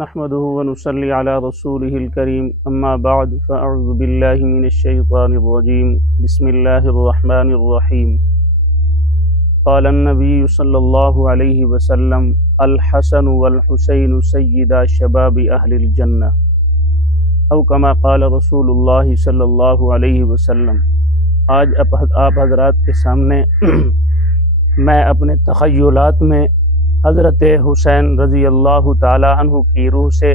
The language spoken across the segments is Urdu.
نحمده ونصلي على رسوله الكريم اما بعد فاعوذ بالله من الشيطان الرجيم بسم الله الرحمن الرحيم قال النبي صلى الله عليه وسلم الحسن والحسين سيدا شباب اهل الجنة او كما قال رسول الله صلى الله عليه وسلم۔ آج آپ حضرات کے سامنے میں اپنے تخیلات میں حضرت حسین رضی اللہ تعالی عنہ کی روح سے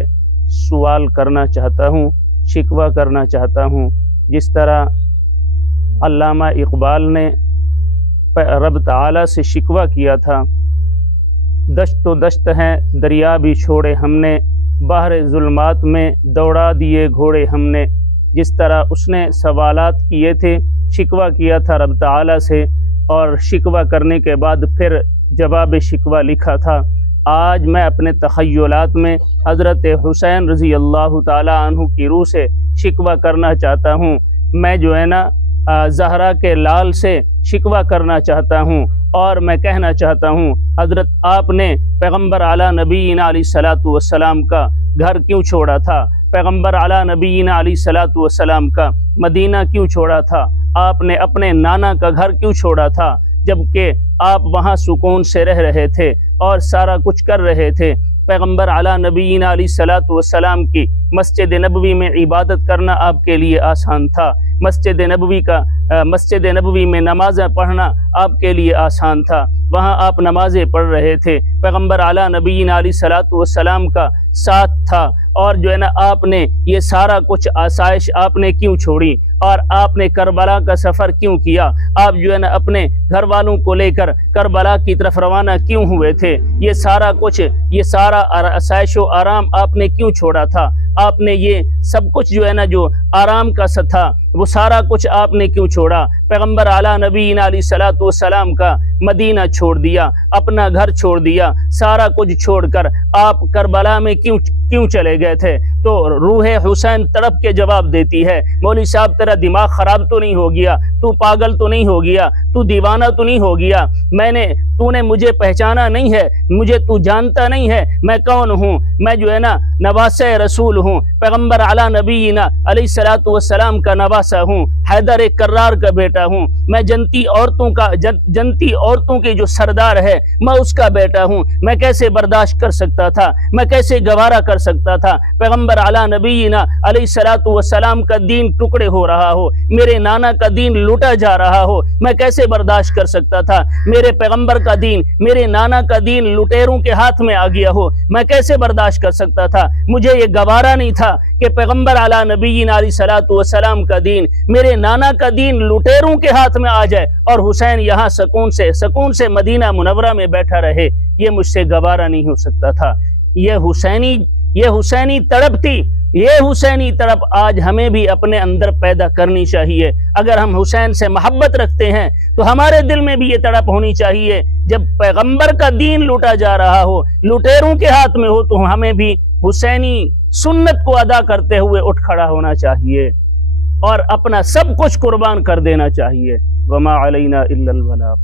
سوال کرنا چاہتا ہوں، شکوہ کرنا چاہتا ہوں، جس طرح علامہ اقبال نے رب تعالی سے شکوہ کیا تھا، دشت و دشت ہیں دریا بھی چھوڑے ہم نے، بحر ظلمات میں دوڑا دیے گھوڑے ہم نے۔ جس طرح اس نے سوالات کیے تھے، شکوہ کیا تھا رب تعالی سے، اور شکوہ کرنے کے بعد پھر جواب شکوہ لکھا تھا۔ آج میں اپنے تخیلات میں حضرت حسین رضی اللہ تعالی عنہ کی روح سے شکوہ کرنا چاہتا ہوں۔ میں جو ہے نا زہرا کے لال سے شکوہ کرنا چاہتا ہوں، اور میں کہنا چاہتا ہوں حضرت آپ نے پیغمبر اعلیٰ نبینا علیہ الصلوۃ والسلام کا گھر کیوں چھوڑا تھا؟ پیغمبر اعلیٰ نبینا علیہ الصلوۃ والسلام کا مدینہ کیوں چھوڑا تھا؟ آپ نے اپنے نانا کا گھر کیوں چھوڑا تھا، جبکہ آپ وہاں سکون سے رہ رہے تھے اور سارا کچھ کر رہے تھے؟ پیغمبر اعلیٰ نبینا علیہ الصلوۃ والسلام کی مسجد نبوی میں عبادت کرنا آپ کے لیے آسان تھا، مسجد نبوی میں نمازیں پڑھنا آپ کے لیے آسان تھا، وہاں آپ نمازیں پڑھ رہے تھے، پیغمبر اعلیٰ نبینا علیہ الصلوۃ والسلام کا ساتھ تھا، اور جو ہے نا آپ نے یہ سارا کچھ آسائش آپ نے کیوں چھوڑی، اور آپ نے کربلا کا سفر کیوں کیا؟ آپ جو ہے نا اپنے گھر والوں کو لے کر کربلا کی طرف روانہ کیوں ہوئے تھے؟ یہ سارا آسائش و آرام آپ نے کیوں چھوڑا تھا؟ آپ نے یہ سب کچھ جو ہے نا جو آرام کا تھا وہ سارا کچھ آپ نے کیوں چھوڑا؟ پیغمبر اعلیٰ نبینا علیہ الصلوۃ والسلام کا مدینہ چھوڑ دیا، اپنا گھر چھوڑ دیا، سارا کچھ چھوڑ کر آپ کربلا میں کیوں چلے گئے تھے؟ تو روح حسین تڑپ کے جواب دیتی ہے، مولوی صاحب تیرا دماغ خراب تو نہیں ہو گیا؟ تو پاگل تو نہیں ہو گیا؟ تو دیوانہ تو نہیں ہو گیا؟ تو نے مجھے پہچانا نہیں ہے؟ مجھے تو جانتا نہیں ہے میں کون ہوں؟ میں جو ہے نا نواسہ رسول ہوں، پیغمبر اعلیٰ نبینا علیہ الصلوۃ والسلام کا نواسہ ہوں، حیدر کرار کا بیٹا ہوں، میں جنتی عورتوں کے جو سردار ہے میں اس کا بیٹا ہوں۔ میں کیسے برداشت کر سکتا تھا؟ میں کیسے گوارا کر سکتا تھا پیغمبر اعلیٰ نبینا علیہ الصلوۃ والسلام کا دین ٹکڑے ہو رہا ہو، میرے نانا کا دین لوٹا جا رہا ہو؟ میں کیسے برداشت کر سکتا تھا میرے پیغمبر کا دین، میرے نانا کا دین لٹیروں کے ہاتھ میں آ گیا ہو؟ میں کیسے برداشت کر سکتا تھا؟ مجھے یہ گوارا نہیں تھا کہ پیغمبر اعلیٰ نبینا علیہ الصلوۃ والسلام کا دین، میرے نانا کا دین لٹیروں کے ہاتھ میں آ جائے اور حسین یہاں سکون سے مدینہ منورہ میں بیٹھا رہے۔ یہ مجھ سے گوارا نہیں ہو سکتا تھا۔ یہ حسینی تڑپ تھی، یہ حسینی تڑپ آج ہمیں بھی اپنے اندر پیدا کرنی چاہیے۔ اگر ہم حسین سے محبت رکھتے ہیں تو ہمارے دل میں بھی یہ تڑپ ہونی چاہیے، جب پیغمبر کا دین لوٹا جا رہا ہو، لٹیروں کے ہاتھ میں ہو، تو ہمیں بھی حسینی سنت کو ادا کرتے ہوئے اٹھ کھڑا ہونا چاہیے اور اپنا سب کچھ قربان کر دینا چاہیے۔ وما علینا الا البلاغ۔